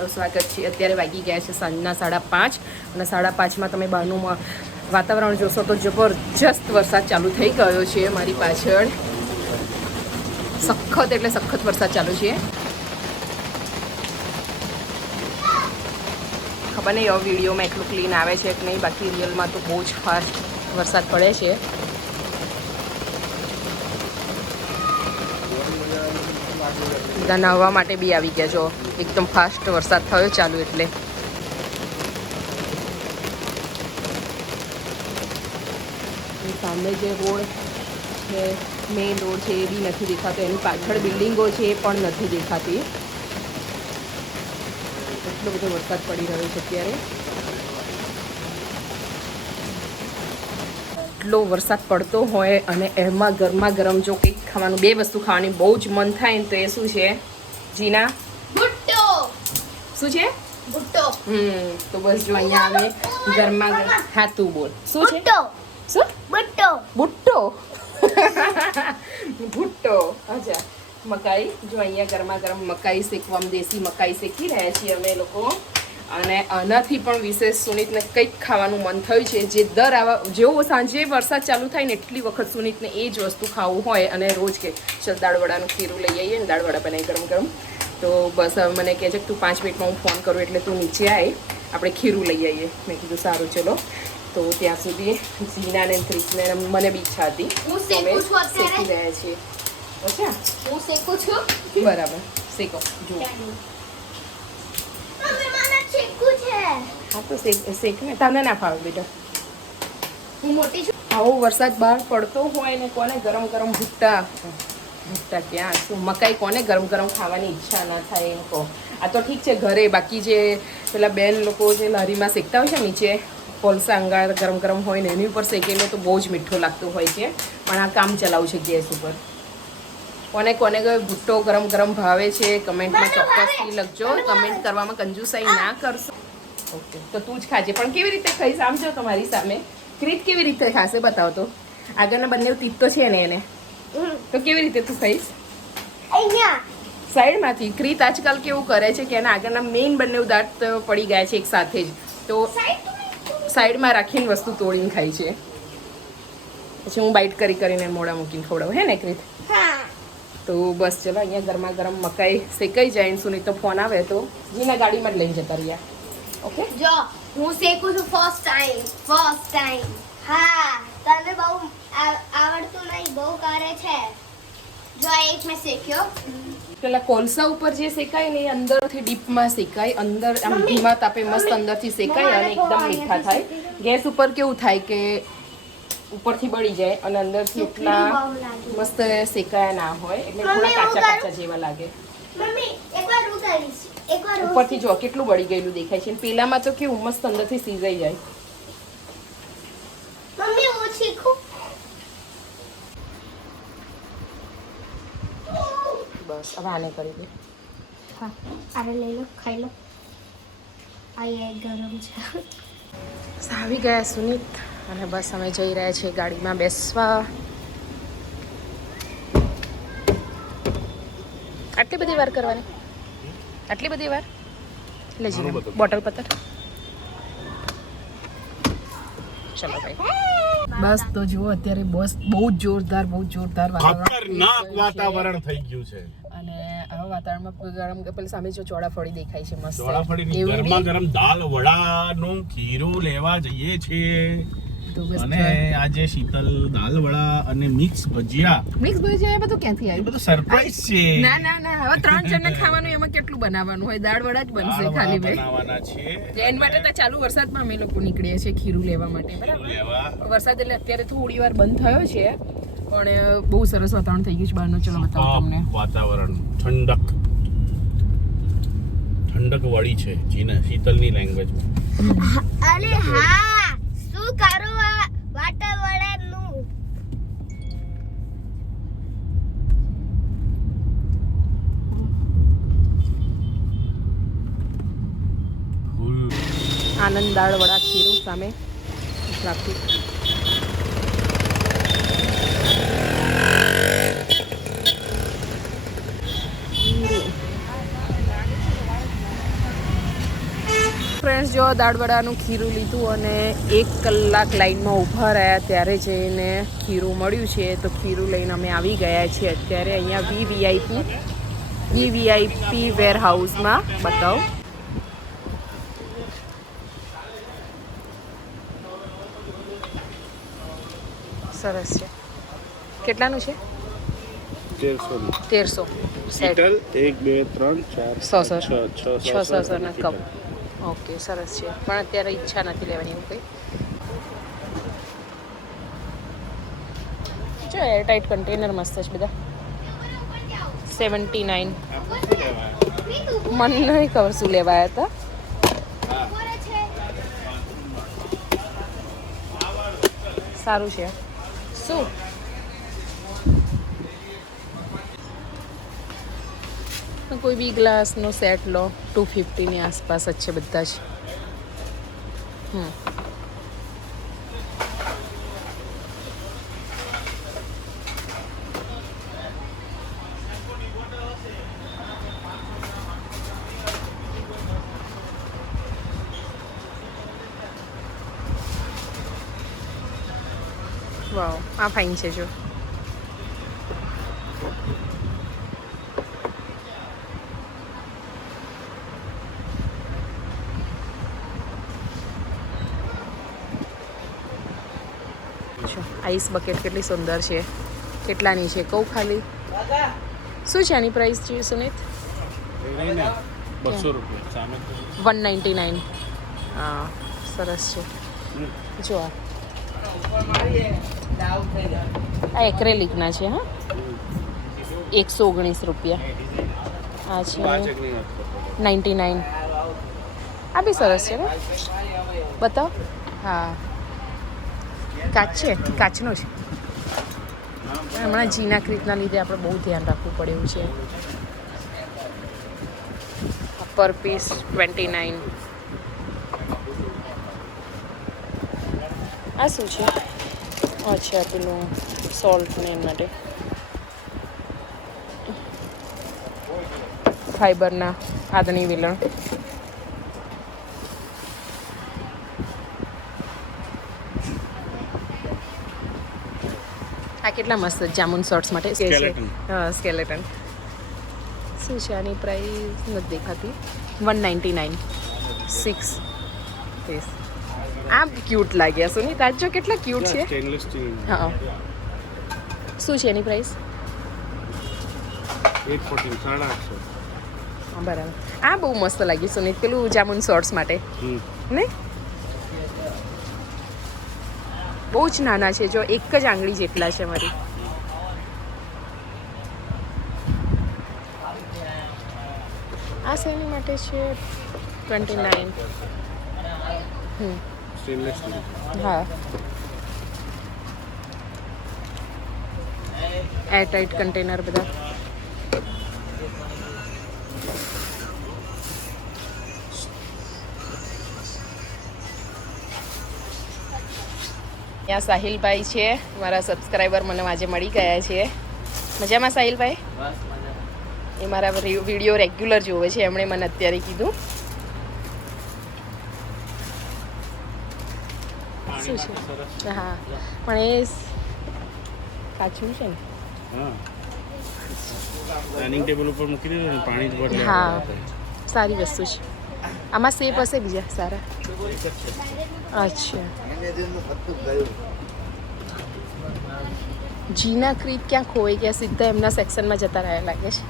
તમારું સ્વાગત છે। અત્યારે વાગી ગયા છે સાંજના 5:30 અને 5:30માં તમે બહારનું વાતાવરણ જોશો તો જબરજસ્ત વરસાદ ચાલુ થઈ ગયો છે। મારી પાછળ સખત એટલે સખત વરસાદ ચાલુ છે। ખબર નહીં હવે વિડીયોમાં એટલું ક્લીન આવે છે કે નહીં, બાકી રિયલમાં તો બહુ જ ફાસ્ટ વરસાદ પડે છે। બધા નાહવા માટે બી આવી ગયા છો, એકદમ ફાસ્ટ વરસાદ થયો ચાલુ એટલે સામે જે રોડ છે મેઇન રોડ છે એ બી નથી દેખાતો, એની પાછળ બિલ્ડિંગો છે એ પણ નથી દેખાતી। એટલો બધો વરસાદ પડી રહ્યો છે અત્યારે। એટલો વરસાદ પડતો હોય અને એમાં ગરમા ગરમ જો કંઈક ખાવાનું, બે વસ્તુ ખાવાની બહુ જ મન થાય ને તો એ શું છે જીના? ભુટ્ટો। શું છે? ભુટ્ટો। તો બસ જો અહીંયા આવે ગરમા ગરમ। હા તું બોલ, શું છે? ભુટ્ટો। શું? ભુટ્ટો। ભુટ્ટો ભુટ્ટો, અચ્છા મકાઈ। જો અહીંયા ગરમા ગરમ મકાઈ શેકવામાં, દેશી મકાઈ શેકી રહ્યા છીએ અમે લોકો। અને આનાથી પણ વિશેષ સુનિતને કંઈક ખાવાનું મન થયું છે, જે દર આવા જેવો સાંજે વરસાદ ચાલુ થાય ને એટલી વખત સુનિતને એ જ વસ્તુ ખાવું હોય અને રોજ કે ચાલ દાળવડાનું ખીરું લઈ આવીએ ને દાળવડા બનાવી ગરમ ગરમ। તો બસ હવે મને કહે છે કે તું 5 મિનિટમાં હું ફોન કરું એટલે તું નીચે આય, આપણે ખીરું લઈ આવીએ। મેં કીધું સારું ચલો। તો ત્યાં સુધી જીનાને ક્રિશને મને બી ઈચ્છા હતી, હું શેકું છું અત્યારે। શેકી રહ્યા છીએ। અચ્છા હું શેકું છું। બરાબર, શેકો જુઓ। મમ્મી મને શેકું છે। હા તો શેક ને, તને ના ફાવે બેટા। હું મોટી છું। આવો વરસાદ બહાર પડતો હોય ને કોને ગરમ ગરમ ભૂટ્ટા ક્યાં શું મકાઈ કોને ગરમ ગરમ ખાવાની ઈચ્છા ના થાય એમ કહો। આ તો ઠીક છે ઘરે, બાકી જે પેલા બેન લોકો જે લારીમાં શેકતા હોય છે નીચે કોલસા અંગાર ગરમ ગરમ હોય ને એની ઉપર શેકેલો તો બહુ જ મીઠો લાગતો હોય છે, પણ આ કામ ચલાવું છે ગેસ ઉપર। કોને કોને ભુટ્ટો ગરમ ગરમ ભાવે છે કમેન્ટમાં ચોક્કસથી લખજો। કમેન્ટ કરવામાં કંજુસાઈ ના કરશો। ઓકે તો તું જ ખાજે, પણ કેવી રીતે ખાઈશ આમ જો તમારી સામે। ક્રીત કેવી રીતે ખાશે બતાવો તો? આગળના બંને તીત તો છે ને એને, તો કેવી રીતે તું ખાઈશ? અહીંયા સાઈડમાંથી। ક્રીત આજકાલ કેવું કરે છે કે એના આગળના મેઇન બંને દાંત પડી ગયા છે એક સાથે જ, તો સાઈડમાં રાખીને વસ્તુ તોડીને ખાય છે। પછી હું બાઇટ કરીને મોડા મૂકીને ખવડાવું, હે ને ક્રીત? હા। તો બસ ચલો અહીંયા ગરમા ગરમ મકાઈ શેકાઈ જાય ને સુનિત તો ફોન આવે તો જીના ગાડીમાં જ લઈને જતા રહ્યા। ઓકે જો હું શેકું છું ફર્સ્ટ ટાઈમ। હા, તને બહુ આવડતું નહીં, બહુ કરે છે। જો એક મેં શેક્યો। પેલા કોલસા ઉપર જે શેકાય ને એ અંદરથી ડીપમાં શેકાય, અંદર આમ ધીમા તાપે મસ્ત અંદરથી શેકાય અને એકદમ મીઠા થાય। ગેસ ઉપર કેવું થાય કે ઉપરથી બળી જાય અને અંદરથી એટલા મસ્ત શેકાયા ના હોય, એટલે થોડા કાચા કાચા જેવા લાગે। મમ્મી એકવાર હું કરીશ, એકવાર ઉપરથી જો કેટલું બળી ગયેલું દેખાય છે, પેલામાં તો કેવું મસ્ત અંદરથી સીજાઈ જાય। મમ્મી હું શીખું। બસ હવે આને કરી દે। હા, આરે લઈ લો, ખાઈ લો। આ ગરમ છે। આવી ગયા સુનિત અને બસ અમે જઈ રહ્યા છીએ ગાડીમાં બેસવા। આટલી બધી વાર કરવાની? આટલી બધી વાર? લે જી બોટલ પતર। ચલો ભાઈ બસ તો જુઓ અત્યારે બસ બહુ જ જોરદાર વાતાવરણ થઈ ગયું છે અને આવા વાતાવરણમાં ગરમ પેલી સામે જો ચોળાફળી દેખાય છે મસ્ત, ચોળાફળીની ગરમા ગરમ દાલ વડાનું ખીરું લેવા જઈએ છીએ। અને આજે શીતલ દાલ વડા અને મિક્સ ભજીયા એ બધું ક્યાંથી આવ્યું? બધું સરપ્રાઈઝ છે। ના હવે 3 જણને ખાવાનું, એમાં કેટલું બનાવવાનું હોય? દાળ વડા જ બનશે ખાલી ભાઈ બનાવવાના છે। એન માટે તો ચાલુ વરસાદમાં અમે લોકો નીકળીએ છીએ ખીરું લેવા માટે, બરાબર? વરસાદ એટલે અત્યારે થોડી વાર બંધ થયો છે, પણ બહુ સરસ વાતાવરણ થઈ ગયું છે બહારનું। ચલો બતાવો તમને વાતાવરણ, ઠંડક વાળી છે જીને શીતલની લેંગ્વેજમાં। અરે હા, શું કરું આ વાતાવરણનું? આનંદ દાળ વડા ખીરું સામે ટ્રાફિક। ફ્રેન્ડ્સ જો દાળવડાનું ખીરું લીધું અને 1 કલાક લાઈનમાં ઊભા રહ્યા ત્યારે જઈને ખીરું મળ્યું છે. તો ખીરું લઈને અમે આવી ગયા છીએ અત્યારે અહીંયા વીવીઆઈપી વેરહાઉસમાં. બતાવો. સરસ છે. કેટલાનું છે? 1300 સેટ. 1 2 3 4 600 ના કપ. ઓકે સરસ છે. પણ અત્યારે ઈચ્છા નથી લેવાની એવું કંઈ. જો એરટાઇટ કન્ટેનર મસ્ત છે બધા. 79. મને નહીં ખબર શું લેવાયા હતા. સારું છે. શું કોઈ બી ગ્લાસનો સેટ લો 250ની આસપાસ જ છે બધા જ. વાવ, આ ફાઇન છે જો. આઈસ બકેટ કેટલી સુંદર છે. કેટલાની છે કહું ખાલી? શું છે આની પ્રાઇસ છે સુનિત? 200 રૂપિયા સામે 199. હા સરસ છે. જો આ એક્રેલિકના છે. હા 119 રૂપિયા. આ છે 99. આ બી સરસ છે ને? બતાવો. હા કાચ છે, કાચનો છે. હમણાં જીનાક્રીતના લીધે આપણે બહુ ધ્યાન રાખવું પડે એવું છે. પર પીસ 29. આ શું છે? અચ્છા પેલું સોલ્ટ ને એના માટે ફાઈબરના આદની વેલણ. આ કેટલા મસ્ત જામુન શોર્ટ્સ માટે. હા સ્કેલેટન. શું છે આની પ્રાઇસ નથી દેખાતી. 199. 6 પીસ. આ ક્યુટ લાગ્યા સુનિત. આજ જો કેટલા ક્યુટ છે. હા શું છે એની પ્રાઇસ? 814. હા બરાબર. આ બહુ મસ્ત લાગ્યું સુનિત, પેલું જામુન શોર્ટ્સ માટે ને. બહુ જ નાના છે જો, એક જ આંગળી જેટલા છે મારી. આ શેની માટે છે? 29. હા એરટાઇટ કન્ટેનર બધા. ત્યાં સાહિલભાઈ છે મારા સબસ્ક્રાઈબર, મને આજે મળી ગયા છે. મજામાં સાહિલભાઈ? એ મારા વિડીયો રેગ્યુલર જોવે છે, એમણે મને અત્યારે કીધું. શું છે? હા પણ એ કાચું છે ને. ડાઇનિંગ ટેબલ ઉપર મૂકી દીધું ને પાણી જ ભરી. હા સારી વસ્તુ છે. આમાં સેપ હશે બીજા સારા? અચ્છા. જીના ક્રીત ક્યાં ખોવાઈ ગયા? સીધા એમના સેક્શનમાં જતા રહ્યા લાગે છે.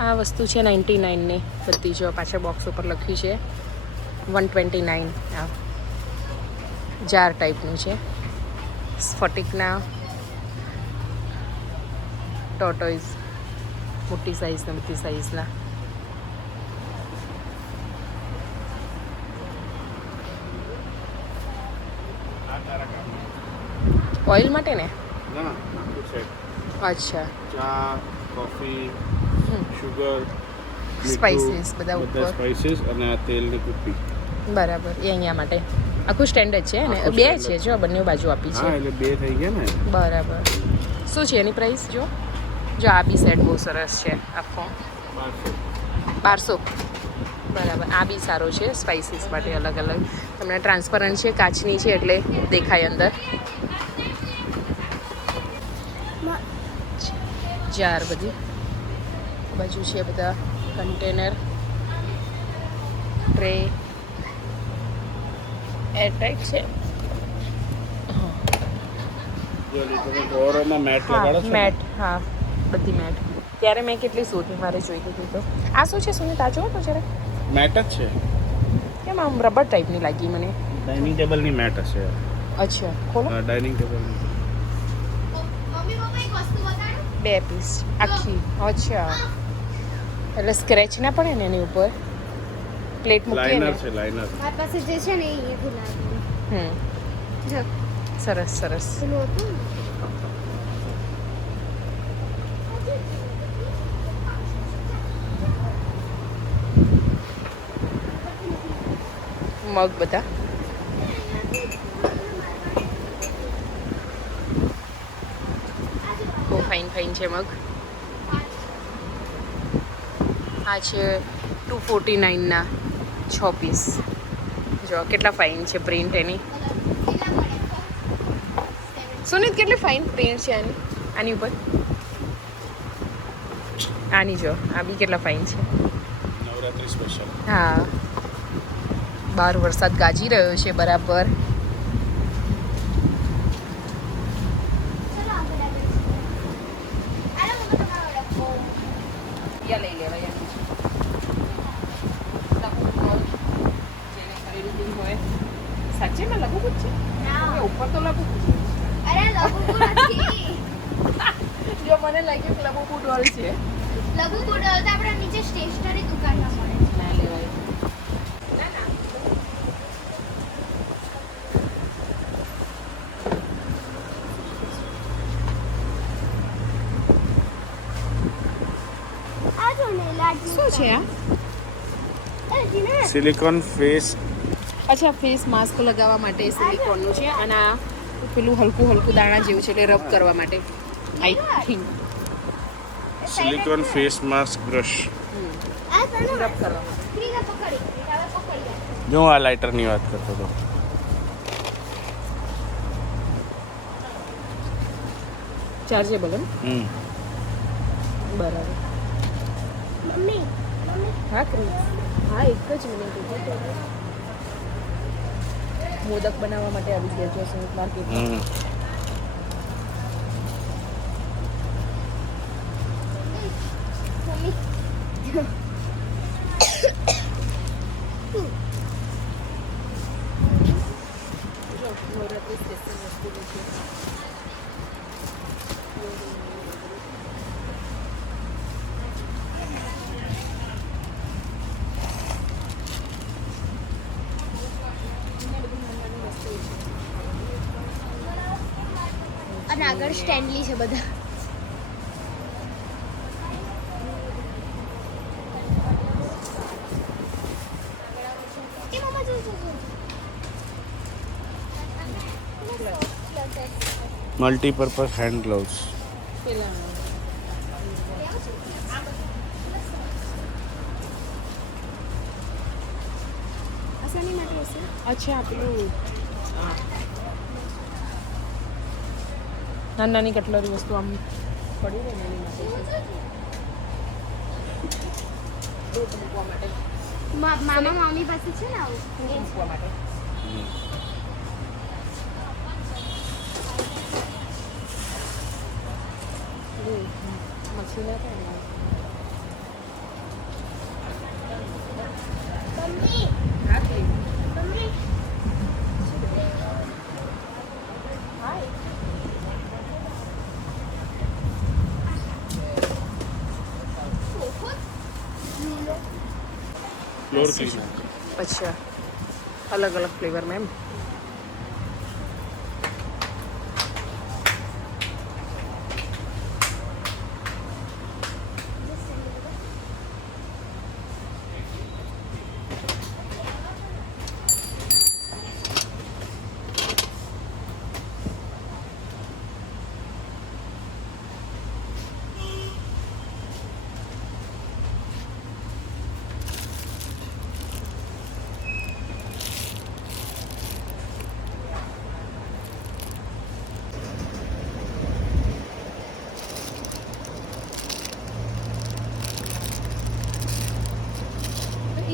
આ વસ્તુ છે 99ની બધી. જો પાછળ બોક્સ ઉપર લખ્યું છે 129. આ જાર ટાઈપનું છે. સ્ફટિકના ટોટોઇઝ, મોટી સાઈઝના, બધી સાઈઝના. ઓઇલ માટે ને? ના અચ્છા. ચા, કોફી, શુગર, સ્પાઇસીસ બધા ઉપર સ્પાઇસીસ અને આ તેલની કુપ્પી. બરાબર એ અહીંયા માટે આખું સ્ટેન્ડ જ છે ને આખું બે stand છે જ. જો બંને બાજુ આપી હા છે એટલે 2 થઈ ગયા ને. બરાબર શું છે એની પ્રાઇસ જો જો આ બી સેટ બહુ સરસ છે આખો 1200 બરાબર આ બી સારો છે સ્પાઇસીસ માટે અલગ અલગ તમને ટ્રાન્સપરન્ટ છે કાચની છે એટલે દેખાય અંદર જાર બધી બાજુ છે બધા કન્ટેનર ટ્રે એરટાઈટ છે જો તમે ડોરોમાં મેટ હા લગાડો છો ને? મેટ હા બધી મેટ ત્યારે મેં કેટલી શોધી મારે જોઈ હતી તો આ શું છે સુનિત આ જો તો જરા મેટ જ છે. કેમ આમ રબર ટાઈપની લાગી મને ડાઇનિંગ ટેબલની મેટ હશે. અચ્છા ખોલો ડાઇનિંગ ટેબલની. મમ્મી પપ્પા એક વસ્તુ બતાડું 2 પીસ આખી અચ્છા એટલે સ્ક્રેચ ના પડે ને એની ઉપર પ્લેટ મૂકીએ ને લાઇનર છે લાઇનર. મારી પાસે જે છે ને એ અહીંયાથી લાવ્યું જો સરસ સરસ પેલું હતું ને. મગ બધા બહુ ફાઇન ફાઇન છે મગ આ છે 249ના 6 પીસ જો કેટલા ફાઇન છે પ્રિન્ટ એની સુનિત કેટલી ફાઇન પ્રિન્ટ છે આની ઉપર આની જો આ બી કેટલા ફાઇન છે નવરાત્રી સ્પેશિયલ. હા બહાર વરસાદ ગાજી રહ્યો છે બરાબર ચલો આગળ આગળ આલો મમ્મી તમારો ડબ્બો યા લઈ લેવાય એમ જેને ખરીદી હોય સાચેમાં લઘુ કુછ છે ના ઉપર તો લઘુ અરે લઘુ નથી જો મને લાગ્યું કે લઘુ ડોલ છે લઘુ કુડલ તો આપણે નીચે સ્ટેશનરી દુકાનમાં મળે ના લેવાય ના ના આ જો ને લાડુ શું છે આ એ જીના સિલિકોન ફેસ અચ્છા ફેસ માસ્ક લગાવવા માટે સિલિકોનનું છે અને આ પેલું હલકું હલકું દાણા જેવું છે એટલે રબ કરવા માટે I think silicon face mask brush. આ તને રબ કરવા માટે ફ્રીને પકડી હવે પકડી જો આ લાઇટરની વાત કરતો હતો. ચાર્જેબલ એમ બરાબર મમ્મી મમ્મી હા ક્રીમ હા એક જ મિનિટ મોદક બનાવવા માટે આવી ગયા છે સુમિત માર્કેટમાં મમ્મી જો નવરાત્રી સ્પેશિયલ વસ્તુ છે અને આગળ સ્ટેન્ડલી છે બધા એ મમ્મા જો મલ્ટીપર્પઝ હેન્ડ ગ્લોવ્સ. પેલા આ શાની માટે હશે અચ્છા પેલું નાની નાની કટલરી વસ્તુ આમ પડી રહે ને એની માટે દૂધ મૂકવા માટે મામા મામી પાસે છે ને આવું મૂકવા માટે મશીન હતા ને મમ્મી હા કે મમ્મી હાય ફ્લોર ક્લીનર. અચ્છા અલગ અલગ ફ્લેવર મેમ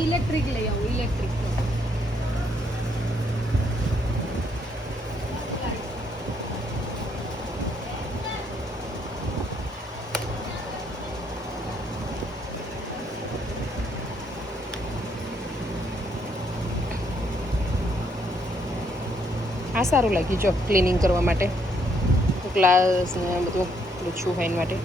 ઇલેક્ટ્રિક લઈ આવું ઇલેક્ટ્રિક. આ સારું લાગ્યું જો ક્લિનિંગ કરવા માટે, ગ્લાસ ને બધું લૂછું હોય એના માટે.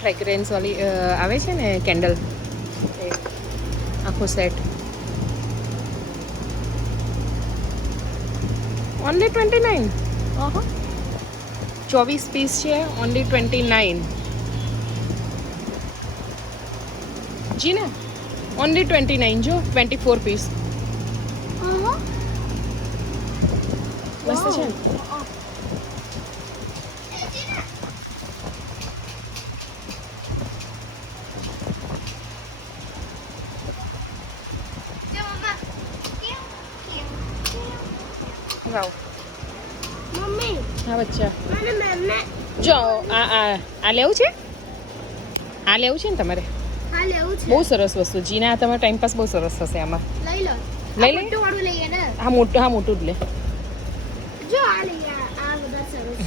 ફ્રેગ્રેન્સ વાળી આવે છે ને કેન્ડલ, એ આખો સેટ ઓનલી 29. 24 પીસ છે, ઓનલી 29. જી ને ઓનલી 29 જો 24 પીસ. મસ્ત છે ને? વાવ. મમ્મી હા બચ્ચા, મને મેમને જો આ લેવું છે, આ લેવું છે ને તમારે? હા લેવું છે. બહુ સરસ વસ્તુ જીના, તમારો ટાઈમ પાસ બહુ સરસ થશે આમાં. લઈ લો. લઈ લે. મોટું વાળું લઈએ ને. હા મોટું જ લે. જો આ લઈએ, આ બધા સરસ.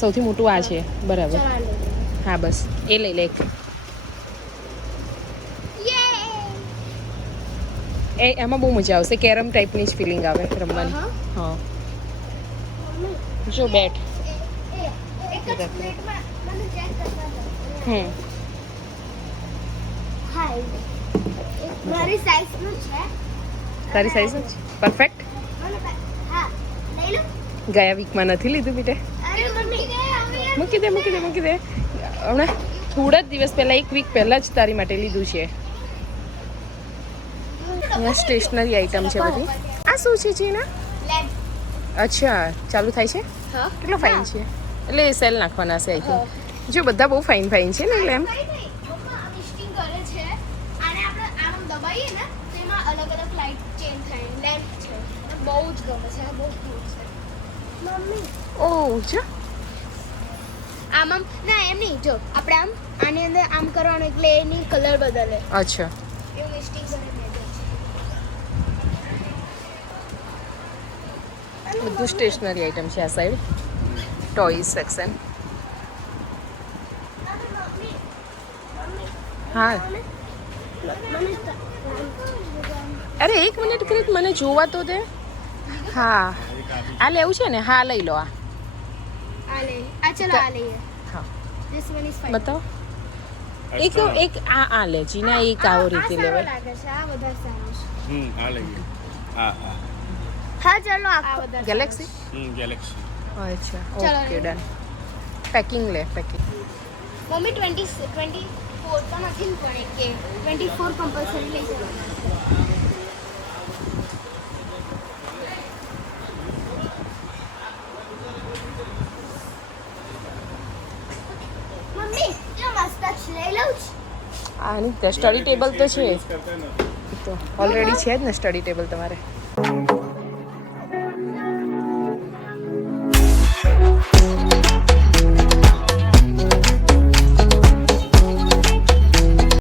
સૌથી મોટું આ છે, બરાબર. ચાલ આ લઈએ. હા બસ એ લઈ લે એક. એમાં બહુ મજા આવશે, કેરમ ટાઈપની જ ફિલિંગ આવે રમવાની. હા મમ્મી જો બેટ. એક જ પ્લેટમાં મને ચેક કરવા દો. હાય મારી સાઈઝ નું છે. તારી સાઈઝ જ પરફેક્ટ. હા લઈ લો. ગયા વીકમાં નથી લીધું બેટે. અરે મમ્મી મૂકી દે હમણાં થોડા જ દિવસ પહેલાં, એક વીક પહેલાં જ તારી માટે લીધું છે. અહીંયા સ્ટેશનરી આઈટમ છે બધી. આ શું છે જીના? લેમ્પ. અચ્છા ચાલુ થાય છે. હા કેટલો ફાઇન છે, એટલે સેલ નાખવાના છે આઈ થિંક. જો બધા બહુ ફાઇન છે ને લેમ્પ. મિસ્ટિંગ કરે છે અને આપણે આમ દબાઈએ ને તો એમાં અલગ અલગ લાઈટ ચેન્જ થાય. લેમ્પ છે, મને બહુ જ ગમે છે, બહુ ક્યુટ છે. મમ્મી ઓહ જો આમ ના એમ નહીં, જો આપણે આમ આની અંદર આમ કરવાનું એટલે એની કલર બદલે અચ્છા. એવું મિસ્ટિંગ કરે બધું સ્ટેશનરી આઈટમ છે આ સાઈડ. Toy section. હા અરે એક મિનિટ ક્રિત મને જોવા તો દે. હા આ લેવું છે ને? હા લઈ લો આ. આ લે. આ ચલો આ લઈએ. હા This one is fine. બતાવો. એક આ લે જીના, એક આવો રીતે આ સારો લેવાય. લાગે છે, આ વધારે સારો છે. આ લઈએ. હા હા ચલો આ વધારે ગેલેક્સી. ગેલેક્સી. અચ્છા ચલો, ઓકે લે. ડન. પેકિંગ લે પેકિંગ. મમ્મી 24 તો નથી પણ કે 24 કમ્પલસરી લઈ જવાનું. મમ્મી જો મસ્ત છે, લઈ લઉં છું. આની સ્ટડી ટેબલ તો છે, તો ઓલરેડી છે જ ને સ્ટડી ટેબલ તમારે.